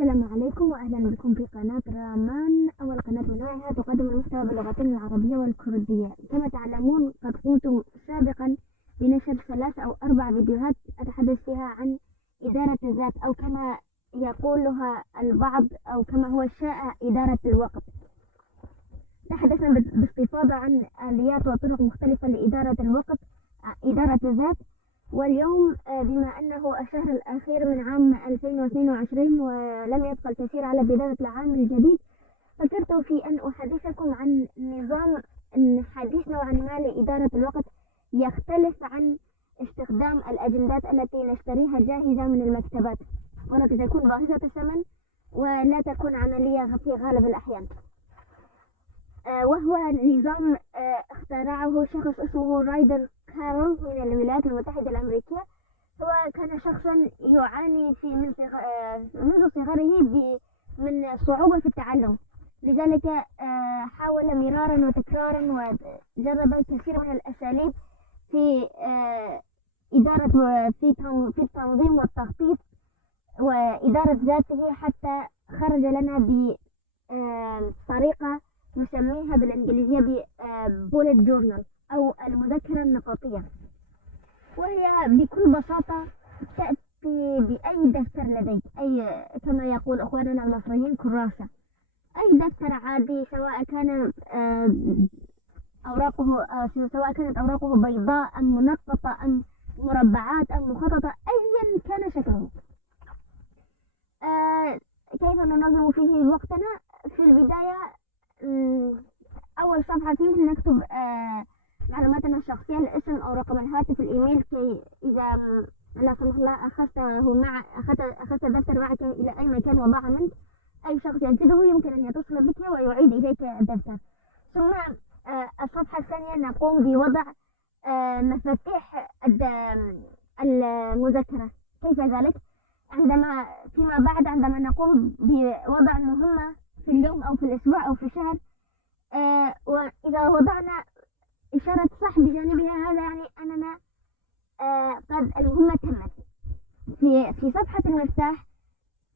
السلام عليكم وأهلا بكم في قناة رامان، أول قناة من نوعها تقدم المحتوى باللغتين العربية والكردية. كما تعلمون قد قمت سابقا بنشر 3 أو 4 فيديوهات أتحدث فيها عن إدارة الذات، أو كما يقولها البعض أو كما هو الشائع إدارة الوقت. تحدثنا باستفاضة عن آليات وطرق مختلفة لإدارة الوقت، إدارة الذات. واليوم بما أنه الشهر الأخير من عام 2022 ولم يبقى الكثير على بداية العام الجديد، فكرت في أن أحدثكم عن نظام حديث نوعا ما لإدارة الوقت يختلف عن استخدام الأجندات التي نشتريها جاهزة من المكتبات، والتي تكون باهظة الثمن ولا تكون عملية في غالب الأحيان. وهو نظام اخترعه شخص اسمه رايدر كارول من الولايات المتحدة الأمريكية. هو كان شخصا يعاني منذ صغره من صعوبة في التعلم، لذلك حاول مرارا وتكرارا وجرب الكثير من الأساليب في إدارة في التنظيم والتخطيط وإدارة ذاته، حتى خرج لنا بطريقة نسميها بالإنجليزية bullet journal أو المذكرة النقطية. وهي بكل بساطة تأتي بأي دفتر لديك، أي كما يقول أخواننا المصريين كراسة، أي دفتر عادي، سواء كان سواء كانت أوراقه بيضاء أم منقطة أم مربعات أم مخططة، أيا كان شكله. كيف ننظم فيه وقتنا؟ في البداية أول صفحة فيه نكتب معلوماتنا الشخصية، الاسم أو رقم الهاتف، الإيميل، كي إذا لا سمح الله أخذت الدفتر معك إلى أي مكان وضعه منك، أي شخص ينتظره يمكن أن يتصل بك ويعيد إليك الدفتر. ثم الصفحة الثانية نقوم بوضع مفاتيح المذكرة. كيف ذلك؟ فيما بعد عندما نقوم بوضع مهمة في اليوم أو في الأسبوع أو في الشهر، وإذا وضعنا إشارة صح بجانبها، هذا يعني أننا قد المهمة تمت. في صفحة المفتاح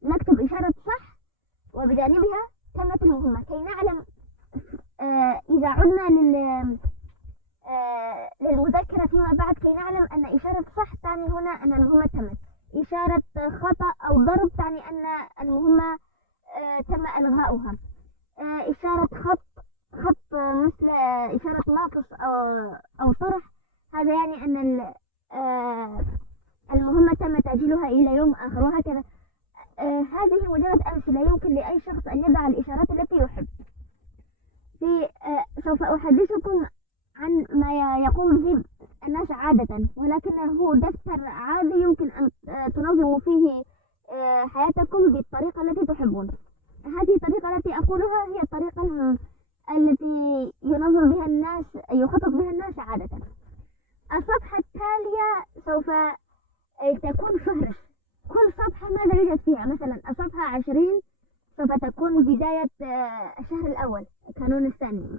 نكتب إشارة صح وبجانبها تمت المهمة، كي نعلم إذا عدنا للمذكرة فيما بعد، كي نعلم أن إشارة صح تعني هنا أن المهمة تمت. إشارة خطأ أو ضرب تعني أن المهمة تم إلغاؤها. إشارة خط مثل إشارة ناقص أو طرح، هذا يعني أن المهمة تم تأجيلها إلى يوم آخر، وهكذا. هذه مجرد أمثلة يمكن لأي شخص أن يضع الإشارات التي يحب. سوف أحدثكم عن ما يقوم به الناس عادة، ولكنه دفتر عادي يمكن أن تنظموا فيه حياتكم بالطريقة التي تحبون. هذه الطريقة التي أقولها هي الطريقة التي يخطط بها الناس عادة. الصفحة التالية سوف تكون فهرس كل صفحة ماذا يوجد فيها. مثلا الصفحة 20 سوف تكون بداية الشهر الأول، القانون الثاني.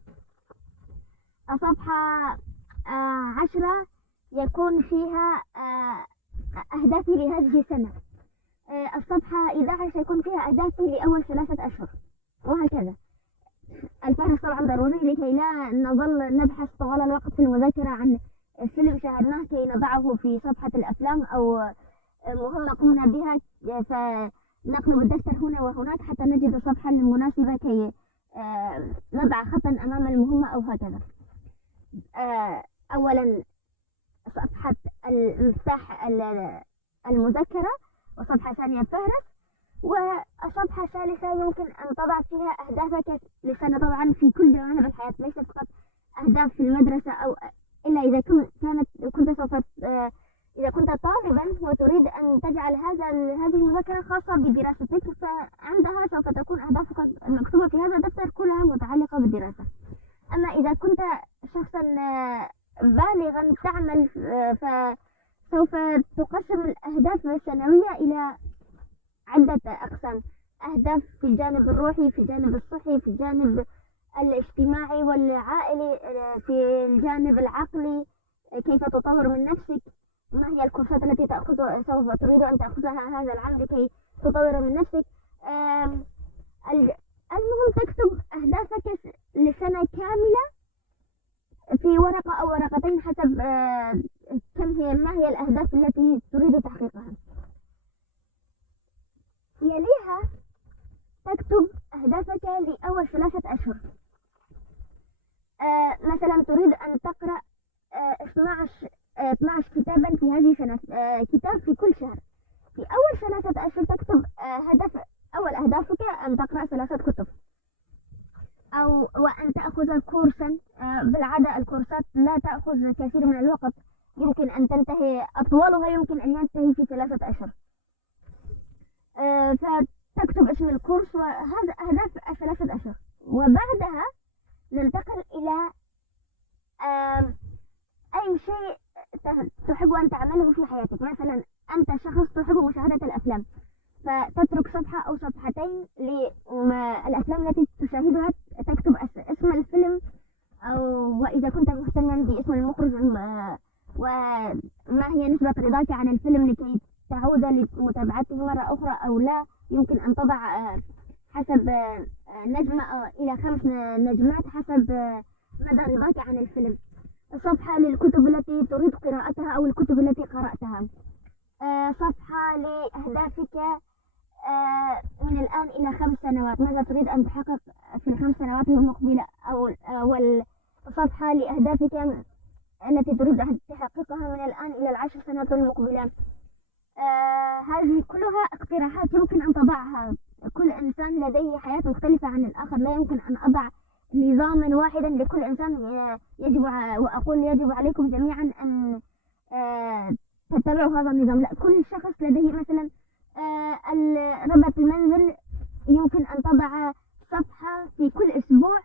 الصفحة 10 يكون فيها أهدافي لهذه السنة. الصفحة 11 سيكون فيها أهدافي لأول 3 أشهر، وهكذا. الفهرس طبعا ضروري لكي لا نظل نبحث طوال الوقت في المذاكرة عن فيلم شاهدناه كي نضعه في صفحة الأفلام، أو مهمة قمنا بها فنقلب الدفتر هنا وهناك حتى نجد الصفحة المناسبة كي نضع خطا أمام المهمة أو هكذا. أولا صفحة المفتاح المذكرة، وصفحة ثانية فهرس، والصفحة الثالثة يمكن أن تضع فيها أهدافك لسنة، طبعا في كل جوانب الحياة، ليست فقط أهداف في المدرسة، أو إلا إذا إذا كنت طالبا وتريد أن تجعل هذه المذكرة خاصة بدراستك، فعندها سوف تكون أهدافك المكتوبة في هذا الدفتر كلها متعلقة بالدراسة. أما إذا كنت شخصا بالغا تعمل، فسوف تقسم الأهداف السنوية إلى عدة أقسام: أهداف في الجانب الروحي، في الجانب الصحي، في الجانب الاجتماعي والعائلي، في الجانب العقلي، كيف تطور من نفسك، ما هي الكورسات التي سوف تريد أن تأخذها هذا العام لكي تطور من نفسك، آم، المهم تكتب أهدافك لسنة كاملة في ورقة أو ورقتين حسب ما هي الأهداف التي تريد تحقيقها. يليها تكتب أهدافك لأول 3 أشهر. مثلا تريد أن تقرأ 12 كتابا في هذه السنة، كتاب في كل شهر. في أول 3 أشهر تكتب أول أهدافك أن تقرأ 3 كتب، أو وأن تأخذ كورسا. بالعادة الكورسات لا تأخذ كثير من الوقت، يمكن أن تنتهي، أطولها يمكن أن ينتهي في 3 أشهر. فتكتب اسم الكورس، وهذا أهداف 3 أشهر. وبعدها ننتقل إلى أي شيء تحب أن تعمله في حياتك. مثلا أنت شخص تحب مشاهدة الأفلام، فتترك صفحة أو صفحتين للأفلام التي تشاهدها، تكتب اسم الفيلم، وإذا كنت مهتما باسم المخرج، وما هي نسبة رضاك عن الفيلم لكي تعود لمتابعته مرة أخرى أو لا. يمكن أن تضع حسب نجمة إلى 5 نجمات حسب مدى رضاك عن الفيلم. صفحة للكتب التي تريد قراءتها أو الكتب التي قرأتها. صفحة لأهدافك من الآن إلى 5 سنوات، ماذا تريد أن تحقق في ال5 سنوات المقبلة، أو صفحة لأهدافك التي تريد أن تحققها من الآن إلى ال10 سنوات المقبلة. هذه كلها اقتراحات يمكن أن تضعها. كل إنسان لديه حياة مختلفة عن الآخر، لا يمكن أن أضع نظاما واحدا لكل إنسان. وأقول يجب عليكم جميعا أن تتبعوا هذا النظام. لا، كل شخص لديه مثلا ربة المنزل يمكن أن تضع صفحة في كل أسبوع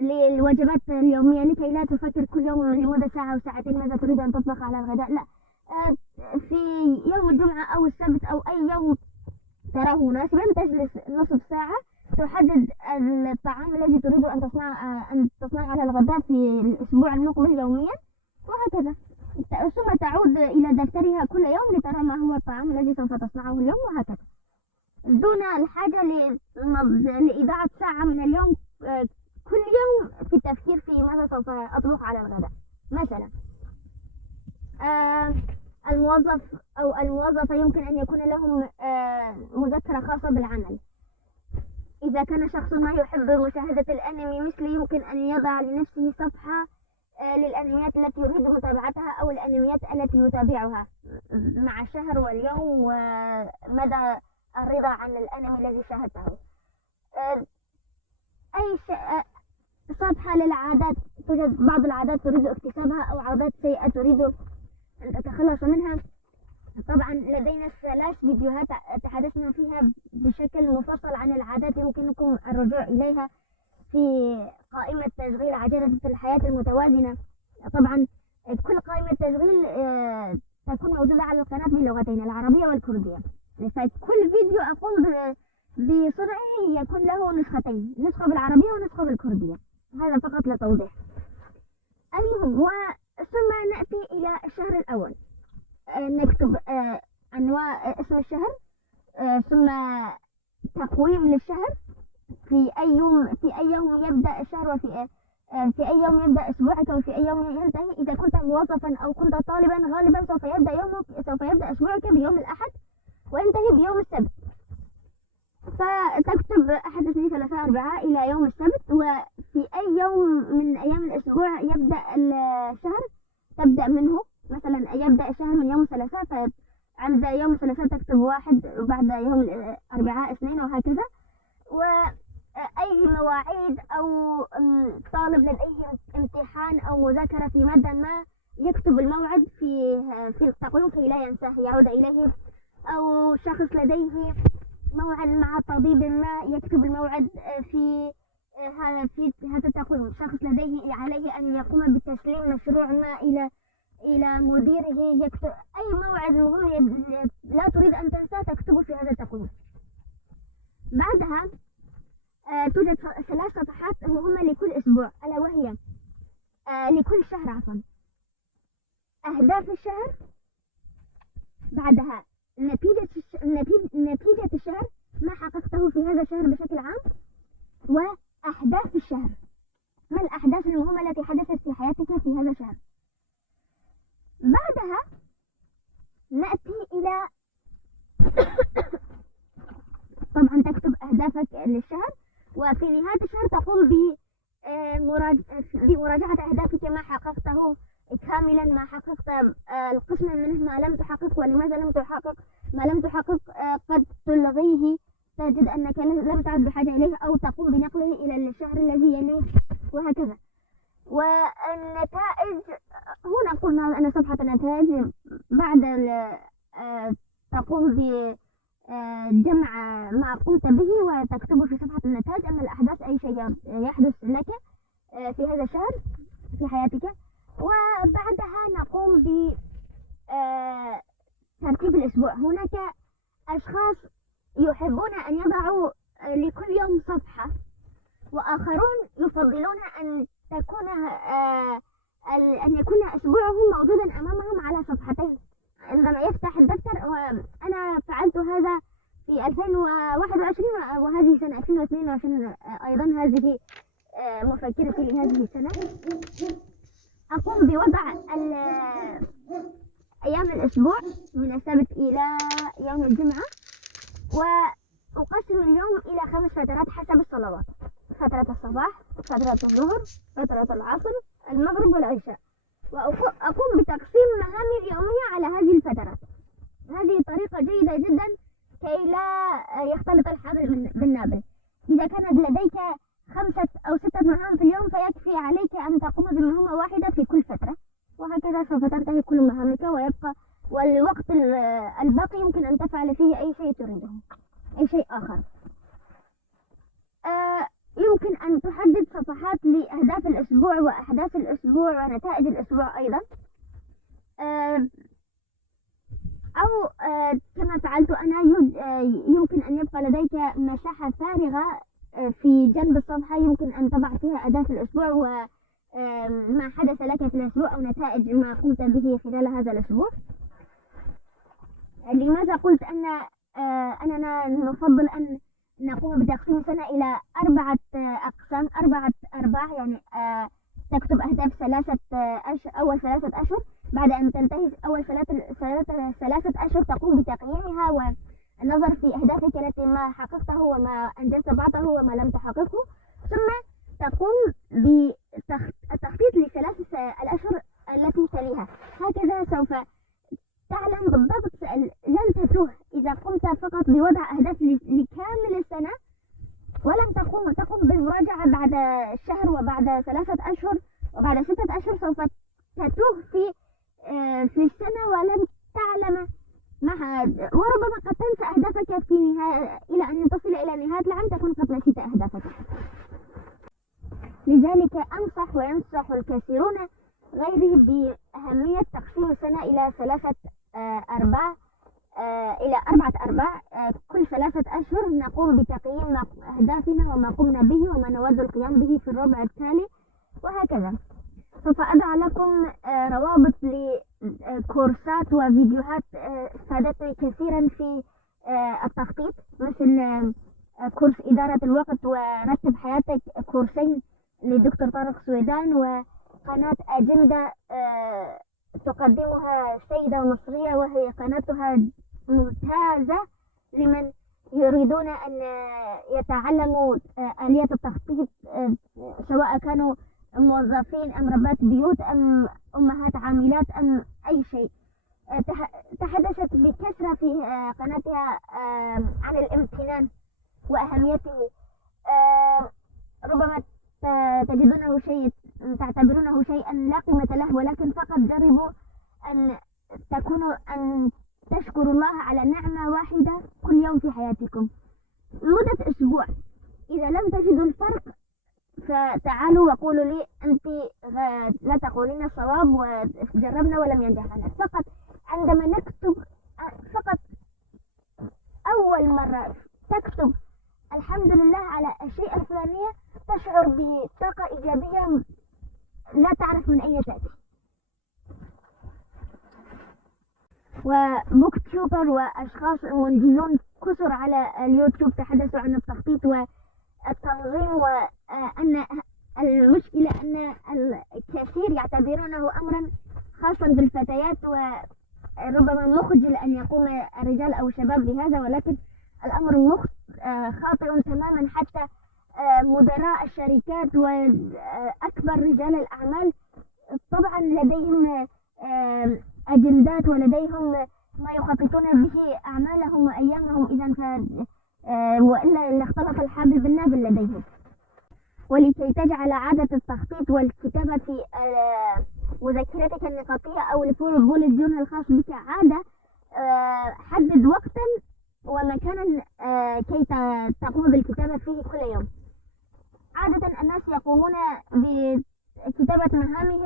للوجبات اليومية، لكي لا تفكر كل يوم لمدة ساعة أو ساعتين ماذا تريد أن تطبخ على الغداء. لا، في يوم الجمعة أو السبت أو أي يوم تراه مناسبا تجلس نصف ساعة تحدد الطعام الذي تريد أن تصنع على الغداء في الأسبوع المقبل يوميا، وهكذا. ثم تعود إلى دفترها كل يوم لترى ما هو الطعام الذي سوف تصنعه اليوم، وهكذا، دون الحاجة لإضاعة ساعة من اليوم كل يوم في التفكير في ماذا سوف أطبخ على الغداء. مثلا الموظف أو الموظفة يمكن أن يكون لهم مذكرة خاصة بالعمل. إذا كان شخص ما يحب مشاهدة الأنمي مثلي، يمكن أن يضع لنفسه صفحة للأنميات التي يريد متابعتها أو الأنميات التي يتابعها مع الشهر واليوم ومدى الرضا عن الأنمي الذي شاهدته. صفحة للعادات، توجد بعض العادات تريد اكتسابها أو عادات سيئة تريد أن تتخلص منها. طبعا لدينا 3 فيديوهات تحدثنا فيها بشكل مفصل عن العادات، يمكنكم الرجوع إليها في قائمة تشغيل عجلة الحياة المتوازنة. طبعا كل قائمة تشغيل تكون موجودة على القناة باللغتين العربية والكردية، فكل فيديو أقوم بصنعه يكون له نسختين، نسخة بالعربية ونسخة بالكردية. هذا فقط لتوضيح. المهم، ثم نأتي إلى الشهر الأول. نكتب أنواع اسم الشهر، ثم تقويم للشهر، في أي يوم يبدأ الشهر، وفي في أي يوم يبدأ أسبوعك، وفي أي يوم ينتهي. إذا كنت موظفا أو كنت طالبا غالبا سوف يبدأ أسبوعك بيوم الأحد وينتهي بيوم السبت. فتكتب 1 2 3 4 إلى يوم السبت، وفي أي يوم من أيام الأسبوع يبدأ الشهر تبدأ منه. مثلا يبدأ الشهر من يوم الثلاثاء، فعند يوم الثلاثاء تكتب 1، وبعد يوم الأربعاء 2، وهكذا. وأي مواعيد أو طالب لديه امتحان أو مذاكرة في مادة ما يكتب الموعد في التقويم كي لا ينساه يعود إليه. أو شخص لديه موعد مع طبيب ما يكتب الموعد في هذا التقويم. شخص لديه عليه أن يقوم بتسليم مشروع ما إلى مديره، يكتب أي موعد مهم لا تريد أن تنساه تكتبه في هذا التقويم. بعدها توجد 3 صفحات مهمة لكل أسبوع، ألا وهي لكل شهر عفوا، أهداف الشهر، بعدها نتيجة الشهر، ما حققته تحققته في هذا الشهر بشكل عام، وأحداث الشهر. ما الأحداث المهمة التي حدثت في حياتك في هذا الشهر؟ بعدها نأتي إلى طبعا تكتب أهدافك للشهر، وفي نهاية الشهر تقوم بمراجعة أهدافك، ما حققته كاملا، ما حققت القسم منه، ما لم تحقق ولماذا لم تحقق، ما لم تحقق قد تلغيه، تجد أنك لم تعد بحاجة إليه، أو تقوم بنقله إلى الشهر الذي يليه، وهكذا. والنتائج هنا قلنا أن صفحة النتائج بعد تقوم بجمع ما قمت به وتكتبه في صفحة النتائج. أما الأحداث أي شيء يحدث لك في هذا الشهر في حياتك. وبعدها نقوم بترتيب الأسبوع. هناك أشخاص يحبون أن يضعوا لكل يوم صفحة، وآخرون يفضلون أن يكون أسبوعهم موجودا أمامهم على صفحتين عندما يفتح الدفتر. وأنا فعلت هذا في 2021 وهذه سنة 2022 أيضا، هذه مفكرتي لهذه السنة. أقوم بوضع أيام الأسبوع من السبت إلى يوم الجمعة، وأقسم اليوم إلى 5 فترات حسب الصلوات: فترة الصباح، فترة الظهر، فترة العصر، المغرب والعشاء. وأقوم بتقسيم مهامي اليومية على هذه الفترات. هذه طريقة جيدة جدا كي لا يختلط الحبل بالنابل. إذا كانت لديك 5 أو 6 مهام في اليوم فيكفي عليك أن تقوم بمهمة واحدة في كل فترة، وهكذا سوف تنتهي كل مهامك، ويبقى والوقت الباقي يمكن أن تفعل فيه أي شيء تريده، أي شيء آخر. يمكن أن تحدد صفحات لأهداف الأسبوع وأحداث الأسبوع ونتائج الأسبوع أيضا، أو كما فعلت أنا يمكن أن يبقى لديك مساحة فارغة في جنب الصفحة، يمكن أن تضع فيها أهداف الأسبوع وما حدث لك في الأسبوع أو نتائج ما قمت به خلال هذا الأسبوع. لماذا قلت أننا نفضل أن نقوم بتقسيم السنة إلى 4 أقسام، 4 أرباع، يعني تكتب أهداف أول 3 أشهر. بعد أن تنتهي أول 3 أشهر تقوم بتقييمها والنظر في أهدافك التي ما حققته وما أنجزت بعضه وما لم تحققه، ثم تقوم بالتخطيط ل3 الأشهر التي تليها. هكذا سوف تعلم بالضبط، لن تتوه إذا قمت فقط بوضع أهداف لكامل السنة ولم تقوم بالمراجعة بعد الشهر وبعد 3 أشهر وبعد 6 أشهر. سوف تتوه في السنة ولم تعلم وربما قد تنسى أهدافك في نهاية، إلى أن تصل إلى نهاية العام تكون قد نسيت أهدافك. لذلك أنصح وينصح الكثيرون غيري بأهمية تقسيم السنة إلى 3 أرباع، إلى 4 أرباع. كل 3 أشهر نقوم بتقييم أهدافنا وما قمنا به وما نود القيام به في الربع التالي، وهكذا. سوف أضع لكم روابط لكورسات وفيديوهات فادتني كثيرا في التخطيط، مثل كورس إدارة الوقت ورتب حياتك، كورسين لدكتور طارق سويدان، وقناة أجندة تقدمها سيدة مصرية وهي قناتها ممتازة لمن يريدون أن يتعلموا آلية التخطيط، سواء كانوا موظفين أم ربات بيوت أم أمهات عاملات أم أي شيء. تحدثت بكثرة في قناتها عن الامتنان وأهميته. ربما تعتبرونه شيئا لا قيمة له، ولكن فقط جربوا أن تشكروا الله على نعمة واحدة كل يوم في حياتكم لمدة أسبوع. إذا لم تجدوا الفرق فتعالوا وقولوا لي أنت لا تقولين الصواب وجربنا ولم ينجح لنا. فقط عندما نكتب، فقط أول مرة تكتب الحمد لله على الشيء الفلانية تشعر بطاقة إيجابية لا تعرف من أين تأتي. وبوك تيوبر وأشخاص منجزون كثر على اليوتيوب تحدثوا عن التخطيط والتنظيم، وأن المشكلة أن الكثير يعتبرونه أمرا خاصا بالفتيات، وربما مخجل أن يقوم الرجال أو الشباب بهذا، ولكن الأمر خاطئ تماما. حتى مدراء الشركات وأكبر رجال الأعمال طبعا لديهم أجندات ولديهم ما يخططون به أعمالهم وأيامهم، إذا وإلا لاختلط الحابل بالنابل لديهم. ولكي تجعل عادة التخطيط والكتابة في مذكرتك النقاطية أو البولت جورنال الخاص بك عادة، حدد وقتا ومكانا كي تقوم بالكتابة فيه كل يوم. عادة الناس يقومون بكتابة مهامهم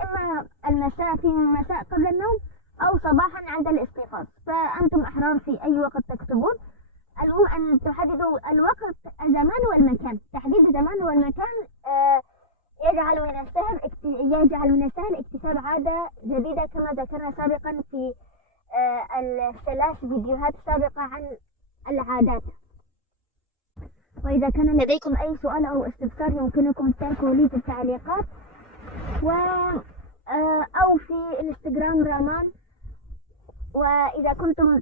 إما المساء في المساء قبل النوم أو صباحا عند الاستيقاظ، فأنتم أحرار في أي وقت تكتبون. المهم أن تحددوا الوقت، الزمان والمكان. تحديد الزمان والمكان يجعل من السهل اكتساب عادة جديدة، كما ذكرنا سابقا في الثلاث فيديوهات السابقة عن العادات. وإذا كان لديكم أي سؤال أو استفسار يمكنكم تركه لي في التعليقات أو في انستغرام رامان. وإذا كنتم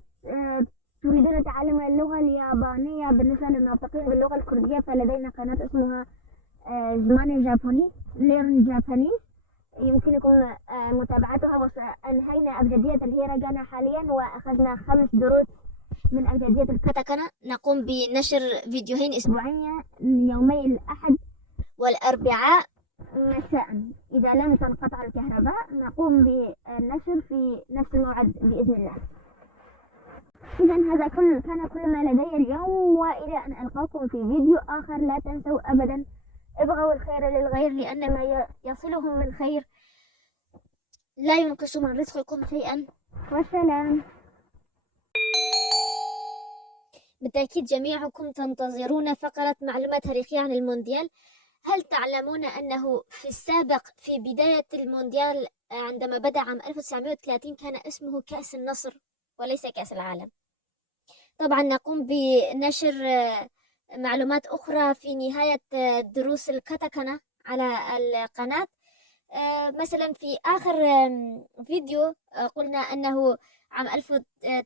تريدون تعلم اللغة اليابانية بالنسبة للناطقين باللغة الكردية، فلدينا قناة اسمها زماني جابوني ليرن جابانيز، يمكنكم متابعتها. وأنهينا أبجدية الهيراغانا حاليا، وأخذنا 5 دروس من أبجدية الكاتاكانا. نقوم بنشر فيديوهين أسبوعيا يومي الأحد والأربعاء مساء. إذا لم تنقطع الكهرباء نقوم بالنشر في نفس الموعد بإذن الله. إذا هذا كان كل ما لدي اليوم، وإلى أن ألقاكم في فيديو آخر. لا تنسوا أبدا ابغوا الخير للغير، لأن ما يصلهم من خير لا ينقص من رزقكم شيئا. والسلام. بالتأكيد جميعكم تنتظرون فقرة معلومات تاريخية عن المونديال. هل تعلمون أنه في السابق في بداية المونديال عندما بدأ عام 1930 كان اسمه كأس النصر وليس كأس العالم؟ طبعا نقوم بنشر معلومات أخرى في نهاية دروس الكاتاكانا على القناة. مثلا في آخر فيديو قلنا أنه عام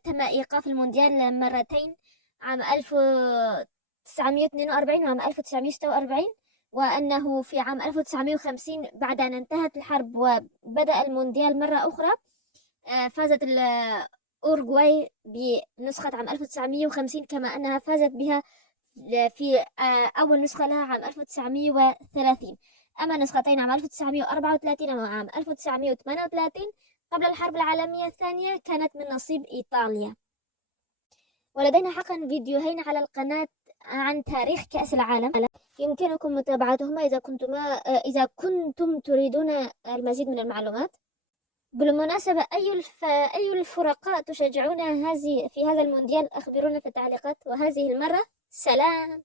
تم إيقاف المونديال مرتين، عام 1942 وعام 1946، وأنه في عام 1950 بعد أن انتهت الحرب وبدأ المونديال مرة أخرى فازت أوروغواي بنسخة عام 1950 كما أنها فازت بها في أول نسخة لها عام 1930. أما نسختين عام 1934 وعام 1938 قبل الحرب العالمية الثانية كانت من نصيب إيطاليا. ولدينا حقا فيديوهين على القناة عن تاريخ كأس العالم، يمكنكم متابعتهما إذا كنتم تريدون المزيد من المعلومات. بالمناسبة أي الفرقاء تشجعون في هذا المونديال؟ أخبرونا في التعليقات. وهذه المرة سلام.